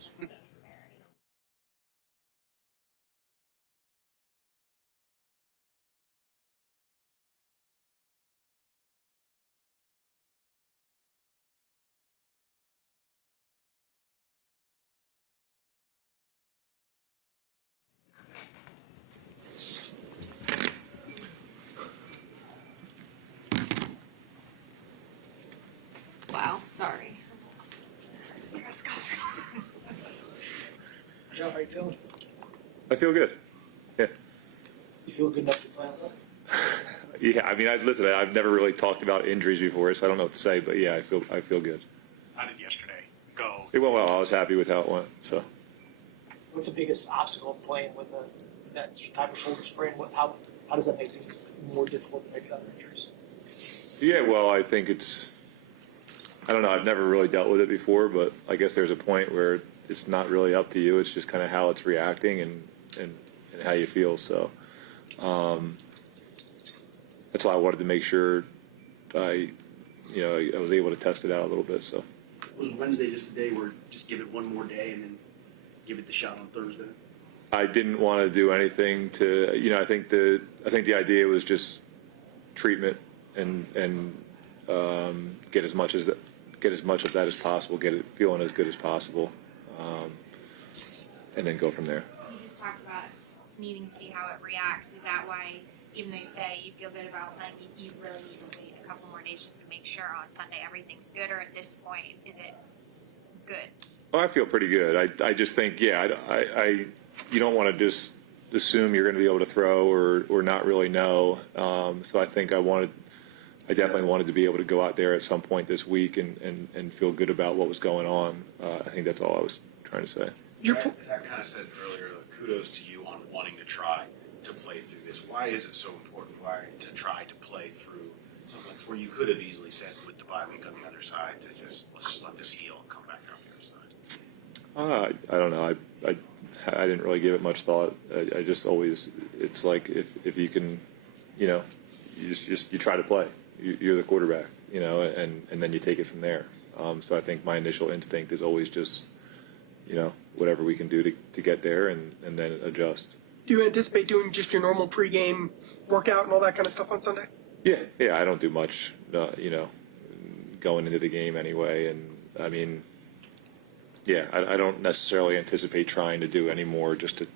Bengals. Wow, sorry. Press conference. Joe, how you feeling? I feel good. Yeah. You feel good enough to play on Sunday? Yeah, I mean, listen, I've never really talked about injuries before, so I don't know what to say, but yeah, I feel good. How did yesterday go? It went well. I was happy with how it went. So, What's the biggest obstacle playing with that type of shoulder sprain? How does that make things more difficult than maybe other injuries? yeah, well, I think I don't know, I've never really dealt with it before, but I guess there's a point where it's not really up to you. It's just kind of how it's reacting and how you feel. So, that's why I wanted to make sure I was able to test it out a little bit. So, Was Wednesday just a day where just give it one more day and then give it the shot on Thursday? I didn't want to do anything to, I think the idea was just treatment and get as much of that as possible, get it feeling as good as possible, and then go from there. You just talked about needing to see how it reacts. Is that why, even though you say you feel good about playing, you really need to wait a couple more days just to make sure on Sunday everything's good, or at this point, is it good? Well, I feel pretty good. I just think, yeah, you don't want to just assume you're going to be able to throw or not really know. So I think I definitely wanted to be able to go out there at some point this week and feel good about what was going on. I think that's all I was trying to say. As I kind of said earlier, kudos to you on wanting to try to play through this. Why is it so important to try to play through something where you could have easily said with the bye week on the other side to let's just let this heal and come back out the other side? I don't know. I didn't really give it much thought. I just always, it's like if you can, you try to play. You're the quarterback, and then you take it from there. So I think my initial instinct is always just, whatever we can do to get there and then adjust. Do you anticipate doing just your normal pregame workout and all that kind of stuff on Sunday? Yeah. I don't do much, going into the game anyway. And I mean, yeah, I don't necessarily anticipate trying to do any more just to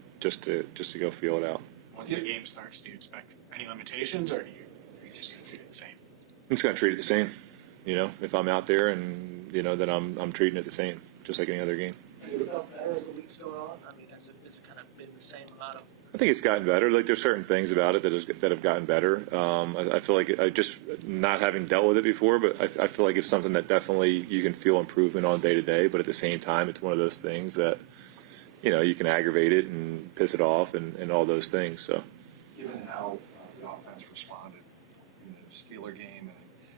go feel it out. Once the game starts, do you expect any limitations, or are you just going to treat it the same? I'm just gonna treat it the same. If I'm out there and then I'm treating it the same, just like any other game. Has it felt better as the week's going on? I mean, has it kind of been the same amount of? I think it's gotten better. Like there's certain things about it that have gotten better. I feel like I just not having dealt with it before, but I feel like it's something that definitely you can feel improvement on day to day. But at the same time, it's one of those things that you can aggravate it and piss it off and all those things. So, given how the offense responded in the Steeler game and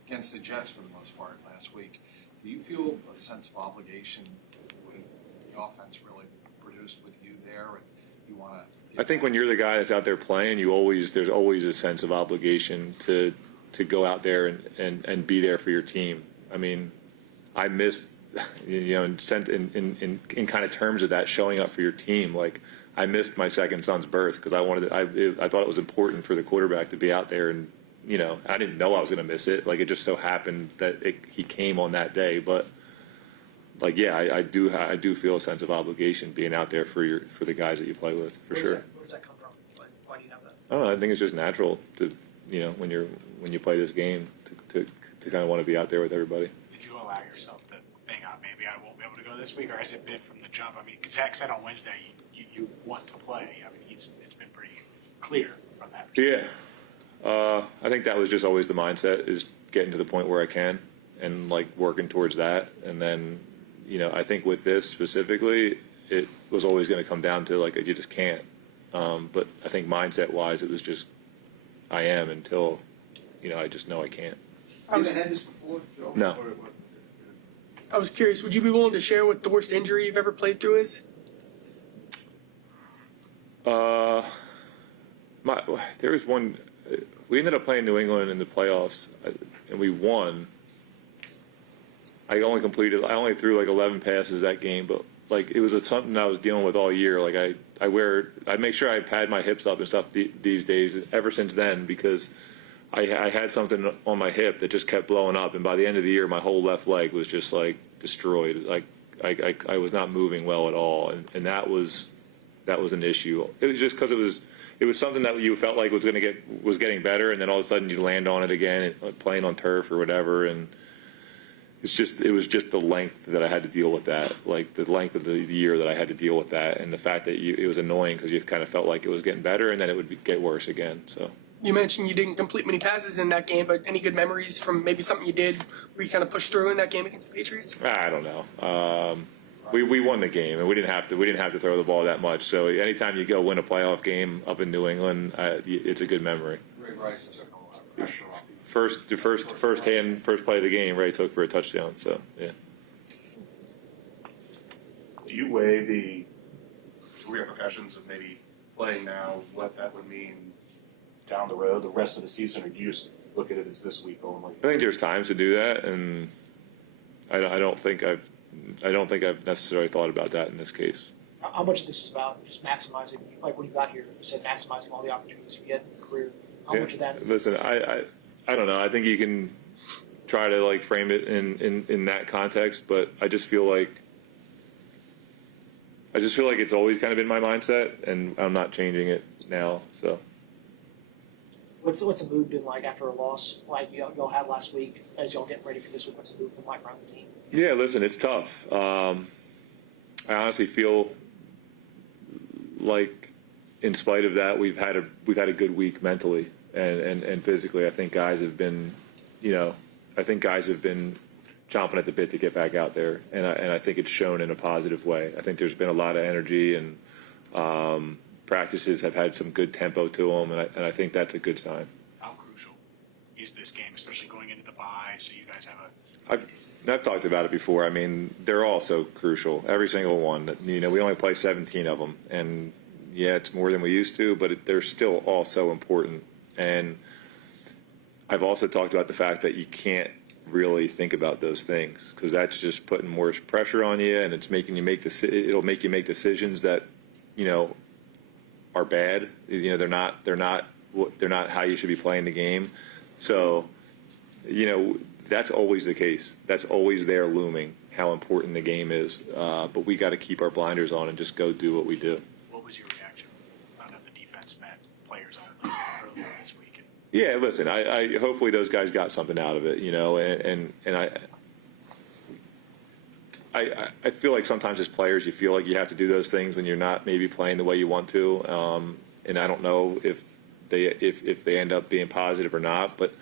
against the Jets for the most part last week, do you feel a sense of obligation when the offense really produced with you there, and you want to? I think when you're the guy that's out there playing, there's always a sense of obligation to go out there and be there for your team. I mean, I missed, in kind of terms of that, showing up for your team. Like I missed my second son's birth because I thought it was important for the quarterback to be out there, and I didn't know I was going to miss it. Like it just so happened that he came on that day, but. Like I do feel a sense of obligation being out there for the guys that you play with, for sure. Where does that come from? Why do you have that? I don't know. I think it's just natural to when you play this game to kind of want to be out there with everybody. Did you allow yourself to think, maybe I won't be able to go this week, or has it been from the jump? I mean, Zach said on Wednesday you want to play. I mean, it's been pretty clear from that perspective. Yeah, I think that was just always the mindset, is getting to the point where I can and like working towards that, and then. I think with this specifically, it was always going to come down to like you just can't. But I think mindset-wise, it was just I am until I just know I can't. Have you had this before, Joe? No. I was curious, would you be willing to share what the worst injury you've ever played through is? There was one. We ended up playing New England in the playoffs, and we won. I only threw like 11 passes that game, but like it was something I was dealing with all year. Like I make sure I pad my hips up and stuff these days ever since then, because I had something on my hip that just kept blowing up, and by the end of the year, my whole left leg was just like destroyed. Like I was not moving well at all, and that was an issue. It was just because it was something that you felt like was getting better, and then all of a sudden you land on it again, playing on turf or whatever, and it was just the length that I had to deal with that, like the length of the year that I had to deal with that, and the fact that it was annoying because you kind of felt like it was getting better, and then it would get worse again. So. You mentioned you didn't complete many passes in that game, but any good memories from maybe something you did where you kind of pushed through in that game against the Patriots? I don't know. We won the game, and we didn't have to throw the ball that much. So anytime you go win a playoff game up in New England, it's a good memory. Ray Rice took a lot of pressure off you. First play of the game, Ray took for a touchdown. So yeah. Do you weigh the repercussions of maybe playing now, what that would mean down the road, the rest of the season, or do you just look at it as this week only? I think there's times to do that, and I don't think I've necessarily thought about that in this case. How much of this is about just maximizing, like when you got here, you said maximizing all the opportunities you get in your career. How much of that is Listen, I don't know. I think you can try to like frame it in that context, but I just feel like it's always kind of been my mindset, and I'm not changing it now. So. What's the mood been like after a loss like y'all had last week as y'all getting ready for this week? What's the mood been like around the team? Yeah, listen, it's tough. I honestly feel like, in spite of that, we've had a good week mentally and physically. I think guys have been, chomping at the bit to get back out there, and I think it's shown in a positive way. I think there's been a lot of energy, and practices have had some good tempo to them, and I think that's a good sign. How crucial is this game, especially going into the bye, so you guys have I've talked about it before. I mean, they're all so crucial. Every single one. We only play 17 of them, and yeah, it's more than we used to, but they're still all so important. And I've also talked about the fact that you can't really think about those things, because that's just putting more pressure on you, and it's making you it'll make you make decisions that are bad. They're not how you should be playing the game. So that's always the case. That's always there looming, how important the game is. But we got to keep our blinders on and just go do what we do. What was your reaction? Found out the defense met players only earlier this week. Yeah, listen, I hopefully those guys got something out of it, and I feel like sometimes as players you feel like you have to do those things when you're not maybe playing the way you want to, and I don't know if they end up being positive or not, but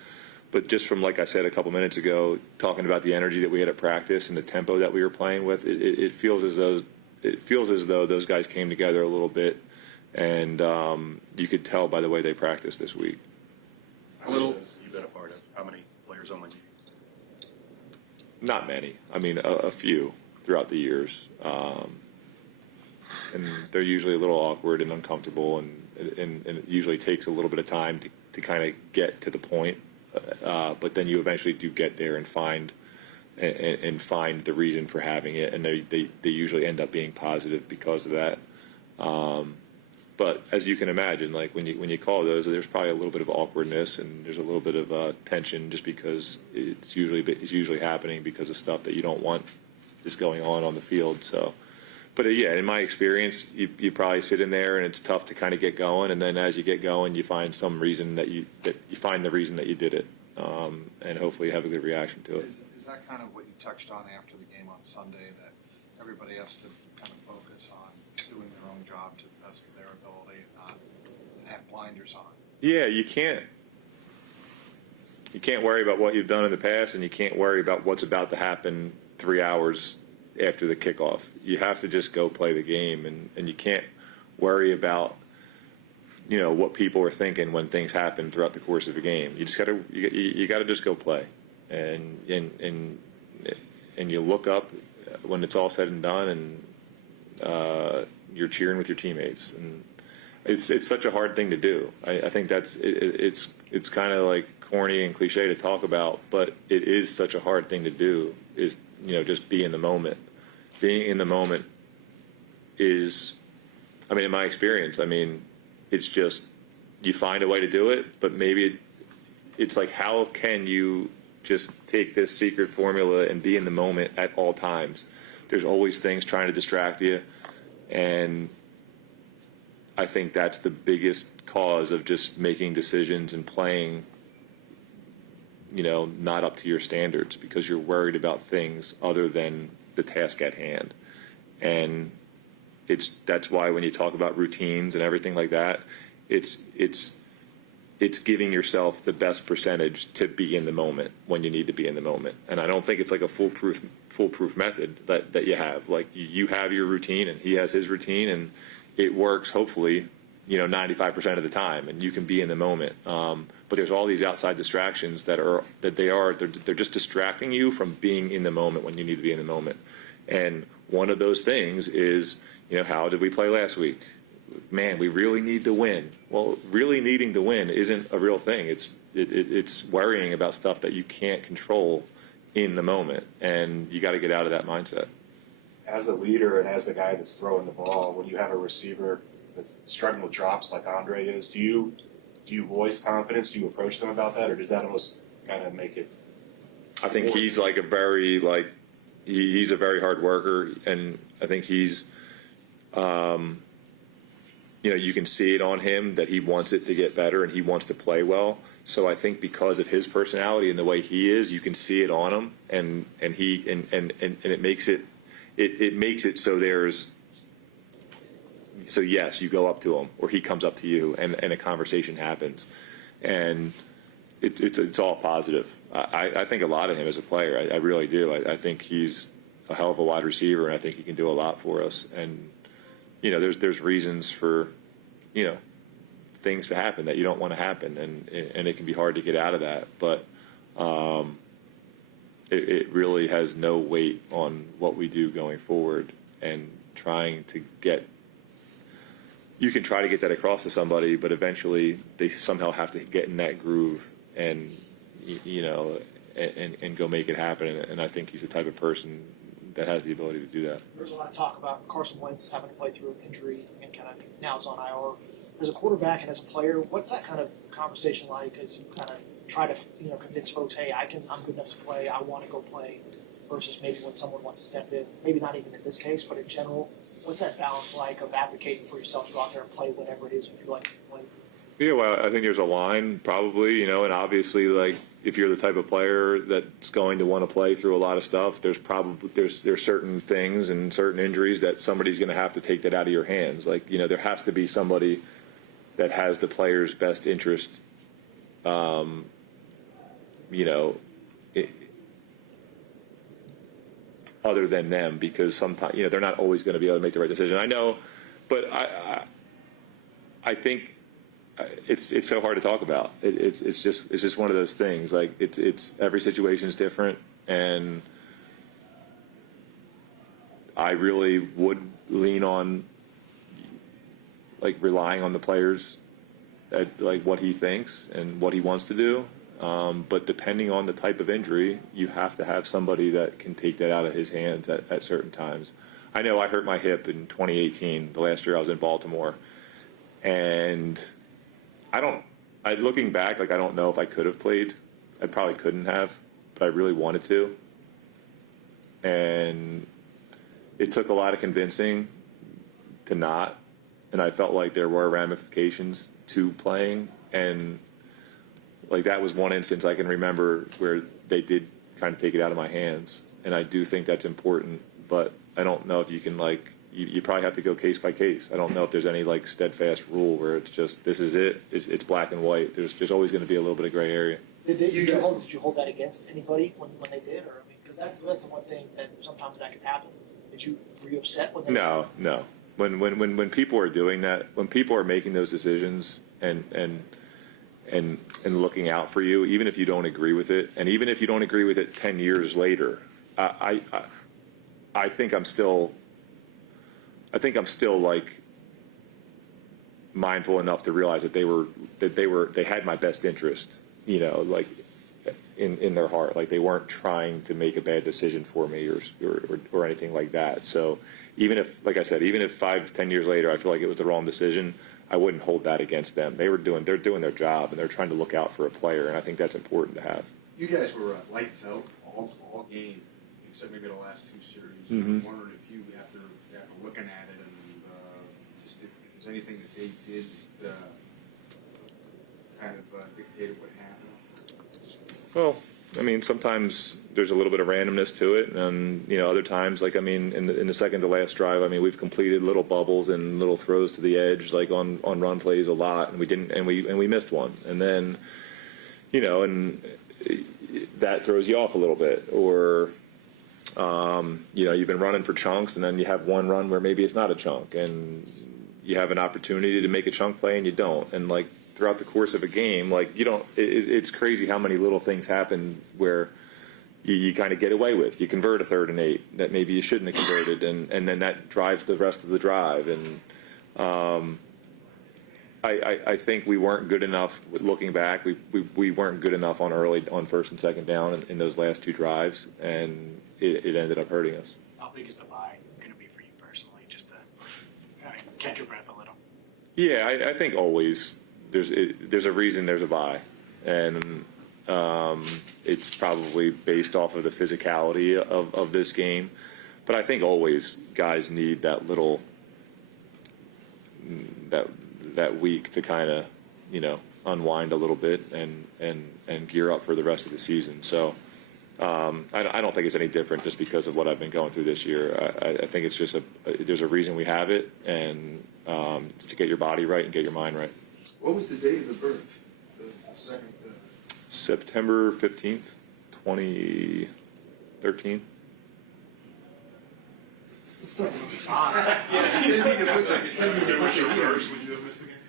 just from, like I said a couple minutes ago, talking about the energy that we had at practice and the tempo that we were playing with, it feels as though those guys came together a little bit, and you could tell by the way they practiced this week. How many you've been a part of? How many players only? Not many. I mean, a few throughout the years, and they're usually a little awkward and uncomfortable, and it usually takes a little bit of time to kind of get to the point. But then you eventually do get there and find the reason for having it, and they usually end up being positive because of that. But as you can imagine, like when you call those, there's probably a little bit of awkwardness and there's a little bit of tension, just because it's usually happening because of stuff that you don't want is going on the field. So, but yeah, in my experience, you probably sit in there and it's tough to kind of get going, and then as you get going, you find some reason that you find the reason that you did it, and hopefully have a good reaction to it. Is that kind of what you touched on after the game on Sunday, that everybody has to kind of focus on doing their own job to the best of their ability and have blinders on? Yeah, you can't worry about what you've done in the past, and you can't worry about what's about to happen 3 hours after the kickoff. You have to just go play the game, and you can't worry about what people are thinking when things happen throughout the course of a game. You just gotta just go play, and you look up when it's all said and done, and you're cheering with your teammates, and it's such a hard thing to do. I think it's kind of like corny and cliche to talk about, but it is such a hard thing to do, is just be in the moment. Being in the moment is, I mean, in my experience, I mean, it's just you find a way to do it, but maybe it's like, how can you just take this secret formula and be in the moment at all times? There's always things trying to distract you, and I think that's the biggest cause of just making decisions and playing, not up to your standards, because you're worried about things other than the task at hand. And that's why when you talk about routines and everything like that, it's giving yourself the best percentage to be in the moment when you need to be in the moment. And I don't think it's like a foolproof method that you have. Like, you have your routine and he has his routine, and it works hopefully 95% of the time, and you can be in the moment. But there's all these outside distractions they're just distracting you from being in the moment when you need to be in the moment. And one of those things is, how did we play last week? Man, we really need to win. Well, really needing to win isn't a real thing. It's worrying about stuff that you can't control in the moment, and you got to get out of that mindset. As a leader and as the guy that's throwing the ball, when you have a receiver that's struggling with drops like Andre is, do you voice confidence? Do you approach them about that, or does that almost kind of make it? I think he's like he's a very hard worker, and I think he's, you can see it on him that he wants it to get better and he wants to play well. So I think because of his personality and the way he is, you can see it on him, and it makes it so yes, you go up to him or he comes up to you, and a conversation happens, and it's all positive. I think a lot of him as a player. I really do. I think he's a hell of a wide receiver, and I think he can do a lot for us. And there's reasons for things to happen that you don't want to happen, and it can be hard to get out of that. But it really has no weight on what we do going forward, and trying to get. You can try to get that across to somebody, but eventually they somehow have to get in that groove and and go make it happen. And I think he's the type of person that has the ability to do that. There's a lot of talk about Carson Wentz having to play through an injury and kind of now is on IR. As a quarterback and as a player, what's that kind of conversation like as you kind of try to convince folks, hey, I'm good enough to play, I want to go play, versus maybe when someone wants to step in, maybe not even in this case, but in general, what's that balance like of advocating for yourself to go out there and play whatever it is you feel like you can play? Yeah, well, I think there's a line probably, and obviously, like, if you're the type of player that's going to want to play through a lot of stuff, there's certain things and certain injuries that somebody's going to have to take that out of your hands. Like, there has to be somebody that has the player's best interest, other than them, because sometimes, they're not always going to be able to make the right decision. I know, but I think it's so hard to talk about. It's just one of those things. Like, it's every situation is different, and I really would lean on like relying on the players at like what he thinks and what he wants to do. But depending on the type of injury, you have to have somebody that can take that out of his hands at certain times. I know I hurt my hip in 2018, the last year I was in Baltimore, and looking back, like, I don't know if I could have played. I probably couldn't have, but I really wanted to. And it took a lot of convincing to not, and I felt like there were ramifications to playing, and like that was one instance I can remember where they did kind of take it out of my hands, and I do think that's important, but I don't know if you can you probably have to go case by case. I don't know if there's any like steadfast rule where it's just this is it. It's black and white. There's always going to be a little bit of gray area. Did you hold that against anybody when they did, or because that's the one thing that sometimes that could happen. Were you upset when they? No. When people are doing that, when people are making those decisions and looking out for you, even if you don't agree with it, and even if you don't agree with it 10 years later, I think I'm still like mindful enough to realize that they had my best interest, like, in their heart. Like they weren't trying to make a bad decision for me or anything like that. So even if, like I said, even if 5-10 years later I feel like it was the wrong decision, I wouldn't hold that against them. They're doing their job and they're trying to look out for a player, and I think that's important to have. You guys were lights out all game, except maybe the last two series. Mhm. I'm wondering if you, after looking at it, and just if there's anything that they did kind of dictated what happened. Well, I mean, sometimes there's a little bit of randomness to it, and other times, like I mean, in the second to last drive, I mean, we've completed little bubbles and little throws to the edge, like on run plays a lot, and we didn't, and we missed one, and then, and that throws you off a little bit, or you've been running for chunks, and then you have one run where maybe it's not a chunk, and you have an opportunity to make a chunk play, and you don't, and like. Throughout the course of a game, like you don't, it's crazy how many little things happen where you kind of get away with. You convert a 3rd and 8 that maybe you shouldn't have converted, and then that drives the rest of the drive. And I think we weren't good enough. Looking back, we weren't good enough on 1st and 2nd down in those last 2 drives, and it ended up hurting us. How big is the bye going to be for you personally, just to kind of catch your breath a little? Yeah, I think always. There's a reason there's a bye, and it's probably based off of the physicality of this game. But I think always guys need that little that week to kind of unwind a little bit and gear up for the rest of the season. So I don't think it's any different just because of what I've been going through this year. I think it's just there's a reason we have it, and it's to get your body right and get your mind right. What was the date of the birth? The second. September 15th, 2013. What's your first? Would you have missed the game?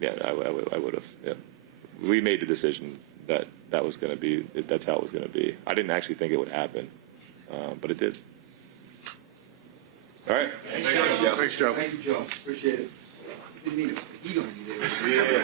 Yeah, I would have. Yeah, we made the decision that was going to be. That's how it was going to be. I didn't actually think it would happen, but it did. All right. Thanks, Joe. Thanks, Joe. Thank you, Joe. Appreciate it. Didn't mean it. He gonna be there. Yeah.